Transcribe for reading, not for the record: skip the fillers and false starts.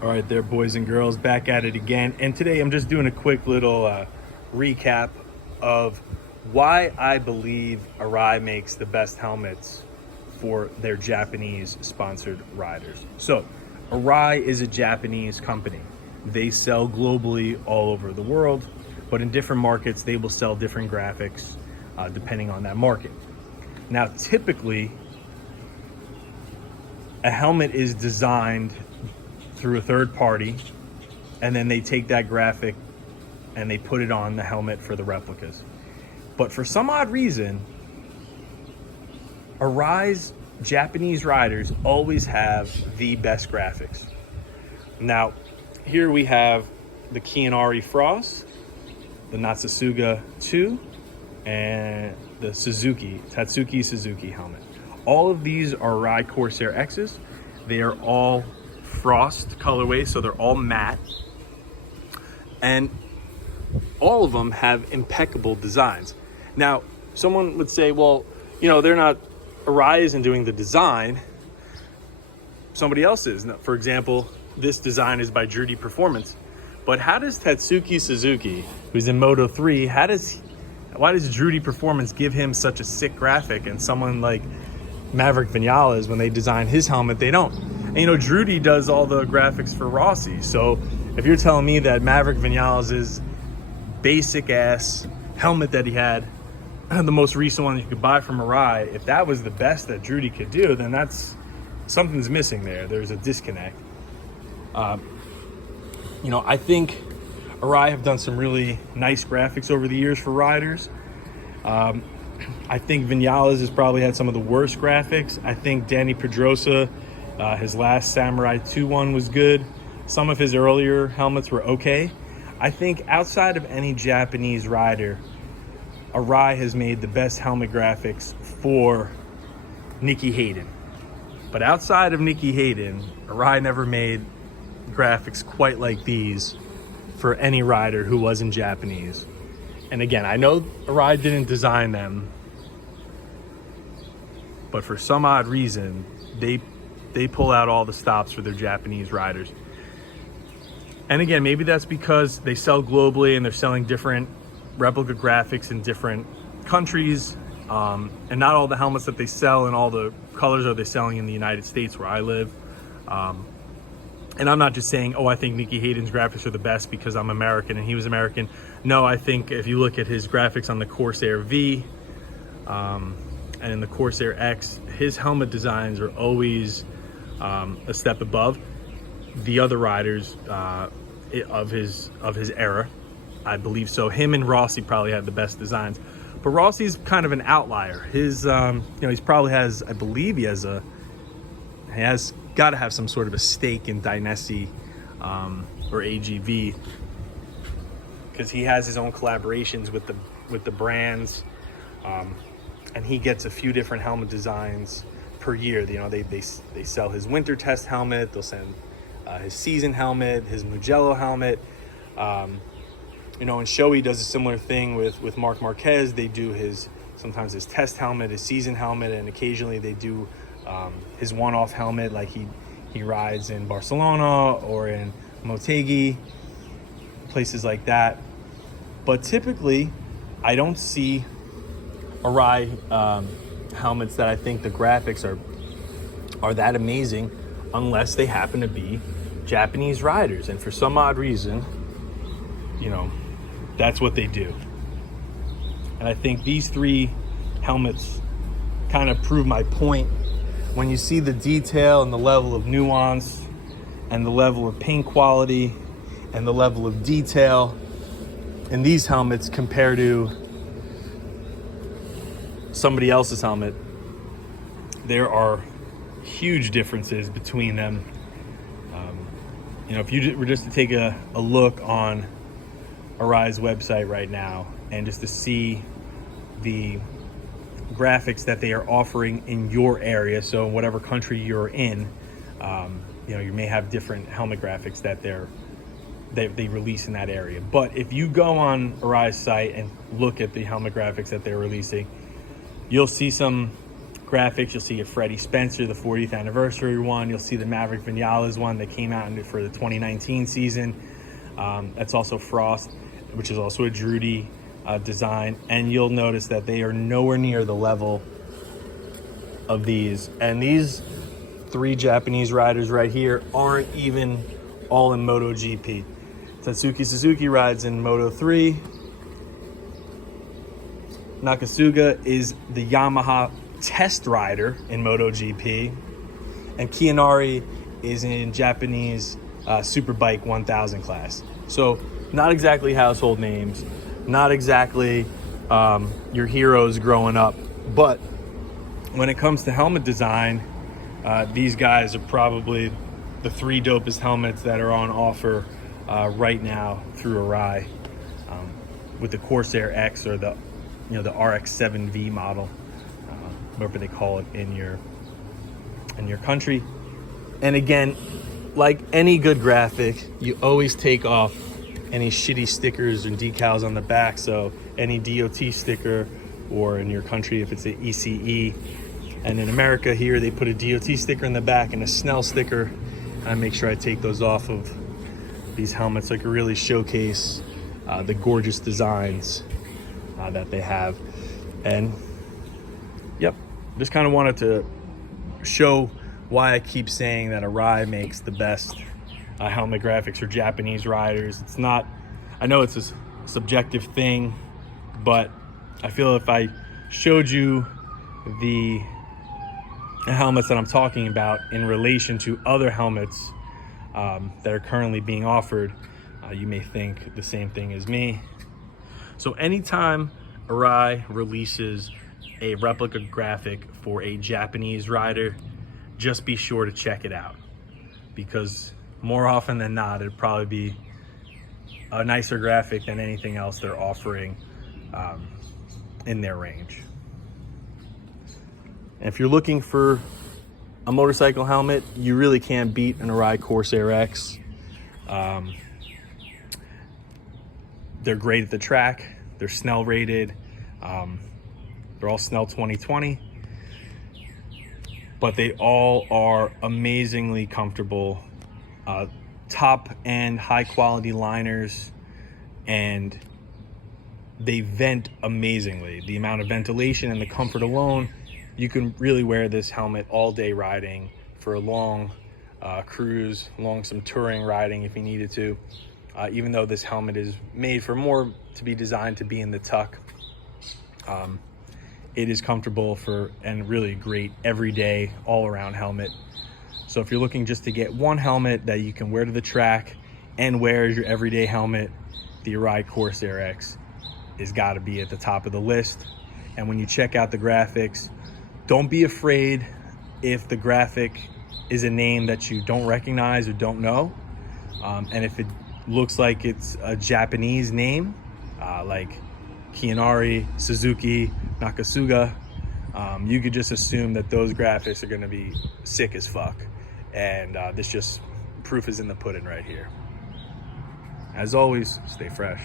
All right there, boys and girls, back at it again. And today I'm just doing a quick little recap of why I believe Arai makes the best helmets for their Japanese sponsored riders. So Arai is a Japanese company. They sell globally all over the world, but in different markets, they will sell different graphics depending on that market. Now, typically, a helmet is designed through a third party, and then they take that graphic and they put it on the helmet for the replicas. But for some odd reason, Arai's Japanese riders always have the best graphics. Now, here we have the Arai Frost, the Natsusuga 2, and the Tatsuki Suzuki helmet. All of these are Arai Corsair-X's. They are all Frost colorways, so they're all matte. And all of them have impeccable designs. Now, someone would say, well, Arai isn't doing the design, somebody else is. Now, for example, this design is by Drudi Performance. But how does Tatsuki Suzuki, who's in Moto 3, why does Drudi Performance give him such a sick graphic, and someone like Maverick Vinales, when they design his helmet, they don't? And Drudi does all the graphics for Rossi. So if you're telling me that Maverick Vinales' basic ass helmet that he had, the most recent one you could buy from Arai, if that was the best that Drudi could do, then something's missing there. There's a disconnect. I think Arai have done some really nice graphics over the years for riders. I think Vinales has probably had some of the worst graphics. I think Danny Pedrosa, his last Samurai 2 one was good. Some of his earlier helmets were okay. I think outside of any Japanese rider, Arai has made the best helmet graphics for Nicky Hayden. But outside of Nicky Hayden, Arai never made graphics quite like these for any rider who wasn't Japanese. And again, I know Arai didn't design them, but for some odd reason, they pull out all the stops for their Japanese riders. And again, maybe that's because they sell globally and they're selling different replica graphics in different countries. And not all the helmets that they sell and all the colors are they selling in the United States where I live. And I'm not just saying, I think Nicky Hayden's graphics are the best because I'm American and he was American. No, I think if you look at his graphics on the Corsair V and in the Corsair-X, his helmet designs are always a step above the other riders of his era. I believe so. Him and Rossi probably had the best designs, but Rossi's kind of an outlier. His, he's probably has, I believe he has got to have some sort of a stake in Dynasty or AGV, because he has his own collaborations with the brands, and he gets a few different helmet designs per year. They sell his winter test helmet, they'll send his season helmet, his Mugello helmet. And Shoei does a similar thing with Marc Marquez. They do sometimes his test helmet, his season helmet, and occasionally they do his one-off helmet, like he rides in Barcelona or in Motegi, places like that. But typically, I don't see Arai helmets that I think the graphics are that amazing unless they happen to be Japanese riders. And for some odd reason, that's what they do. And I think these three helmets kind of prove my point. When you see the detail and the level of nuance and the level of paint quality and the level of detail in these helmets compared to somebody else's helmet, there are huge differences between them. If you were just to take a look on Arai's website right now and just to see the graphics that they are offering in your area, so in whatever country you're in, you may have different helmet graphics that they release in that area. But if you go on Arai's site and look at the helmet graphics that they're releasing, you'll see some graphics. You'll see a Freddie Spencer, the 40th anniversary one. You'll see the Maverick Vinales one that came out for the 2019 season. That's also Frost, which is also a Drudi design. And you'll notice that they are nowhere near the level of these. And these 3 Japanese riders right here aren't even all in MotoGP. Tatsuki Suzuki rides in Moto 3. Nakasuga is the Yamaha test rider in MotoGP. And Arai is in Japanese Superbike 1000 class. So not exactly household names, not exactly your heroes growing up. But when it comes to helmet design, these guys are probably the 3 dopest helmets that are on offer right now through Arai, with the Corsair-X or the RX-7V model, whatever they call it in your country. And again, like any good graphic, you always take off any shitty stickers and decals on the back. So any DOT sticker, or in your country if it's an ECE. And in America here, they put a DOT sticker in the back and a Snell sticker. I make sure I take those off of these helmets so I can really showcase the gorgeous designs that they have. And yep, just kind of wanted to show why I keep saying that Arai makes the best helmet graphics for Japanese riders. It's not, I know it's a subjective thing, but I feel if I showed you the helmets that I'm talking about in relation to other helmets that are currently being offered, you may think the same thing as me. So anytime Arai releases a replica graphic for a Japanese rider, just be sure to check it out, because more often than not, it'd probably be a nicer graphic than anything else they're offering in their range. And if you're looking for a motorcycle helmet, you really can't beat an Arai Corsair-X. They're great at the track. They're Snell rated. They're all Snell 2020. But they all are amazingly comfortable. Top end, high quality liners. And they vent amazingly. The amount of ventilation and the comfort alone, you can really wear this helmet all day riding for a long cruise, some touring riding if you needed to. Even though this helmet is made for more to be designed to be in the tuck, it is comfortable for and really great everyday all-around helmet. So if you're looking just to get one helmet that you can wear to the track and wear as your everyday helmet, the Arai Corsair-X has got to be at the top of the list. And when you check out the graphics, don't be afraid if the graphic is a name that you don't recognize or don't know. And if it looks like it's a Japanese name, like Arai, Suzuki, Nakasuga, you could just assume that those graphics are going to be sick as fuck. And this just proof is in the pudding right here. As always, stay fresh.